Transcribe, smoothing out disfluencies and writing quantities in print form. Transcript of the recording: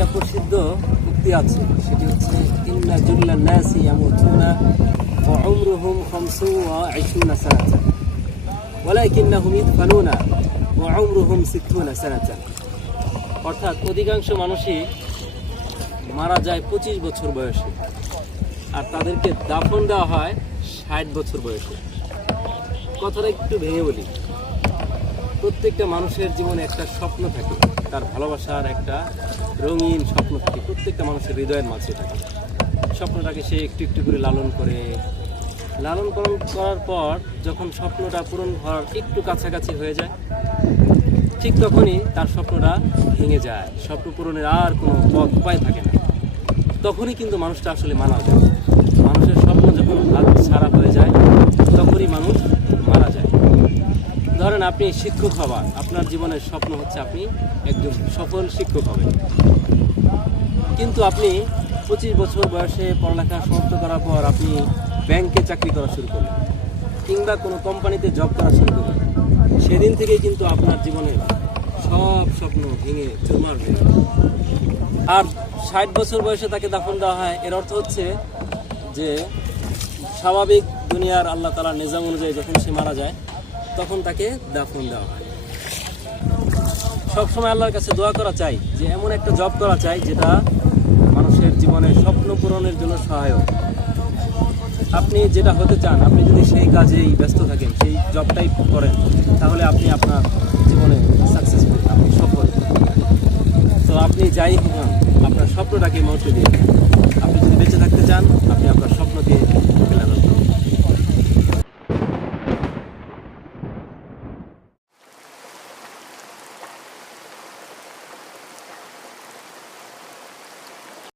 একটা প্রসিদ্ধ উক্তি আছে, সেটি হচ্ছে ইন্না জুল্লান নাসি ইয়ামুতুনা ওয়া উমরুহুম 25 সানাতান ওয়ালাকিন্নাহুম ইদফানুনা ওয়া উমরুহুম 60 সানাতান। অর্থাৎ অধিকাংশ মানুষই মারা যায় 25 বছর বয়সে, আর তাদেরকে দাফন দেওয়া হয় 60 বছর বয়সে। কথাটা একটু ভেঙে বলি, প্রত্যেকটা মানুষের জীবনে একটা স্বপ্ন থাকে, তার ভালোবাসার একটা রঙিন স্বপ্ন থাকে, প্রত্যেকটা মানুষের হৃদয়ের মাঝে থাকে। স্বপ্নটাকে সে একটু একটু করে লালন করে, লালন পালন করার পর যখন স্বপ্নটা পূরণ হওয়ার একটু কাছাকাছি হয়ে যায়, ঠিক তখনই তার স্বপ্নটা ভেঙে যায়, স্বপ্ন পূরণের আর কোনো পথ উপায় থাকে না। তখনই কিন্তু মানুষটা আসলে মারা যায়। মানুষের স্বপ্ন যখন হাত ছাড়া হয়ে যায়, তখনই মানুষ মারা যায়। ধরেন আপনি শিক্ষক হবার, আপনার জীবনের স্বপ্ন হচ্ছে আপনি একজন সফল শিক্ষক হবেন, কিন্তু আপনি 25 বছর বয়সে পড়ালেখা সমাপ্ত করার পর আপনি ব্যাংকে চাকরি করা শুরু করলেন কিংবা কোনো কোম্পানিতে জব করা শুরু করলেন। সেদিন থেকেই কিন্তু আপনার জীবনের সব স্বপ্ন ভেঙে চুরমার হয়ে গেল। আর 60 বছর বয়সে তাকে দাফন দেওয়া হয়, এর অর্থ হচ্ছে যে স্বাভাবিক দুনিয়ার আল্লাহ তাআলার নিজাম অনুযায়ী যখন সে মারা যায়, তখন তাকে দাফন দেওয়া হয়। সবসময় আল্লাহর কাছে দোয়া করা চাই যে এমন একটা জব করা চাই যেটা মানুষের জীবনে স্বপ্ন পূরণের জন্য সহায়ক। আপনি যেটা হতে চান, আপনি যদি সেই কাজেই ব্যস্ত থাকেন, সেই জবটাই করেন, তাহলে আপনি আপনার জীবনে সাকসেসফুল, আপনি সফল। তো আপনি যাই হন, আপনার স্বপ্নটাকে মহত্ব দিন। আপনি যদি বেঁচে থাকতে চান, আপনি আপনার স্বপ্নকে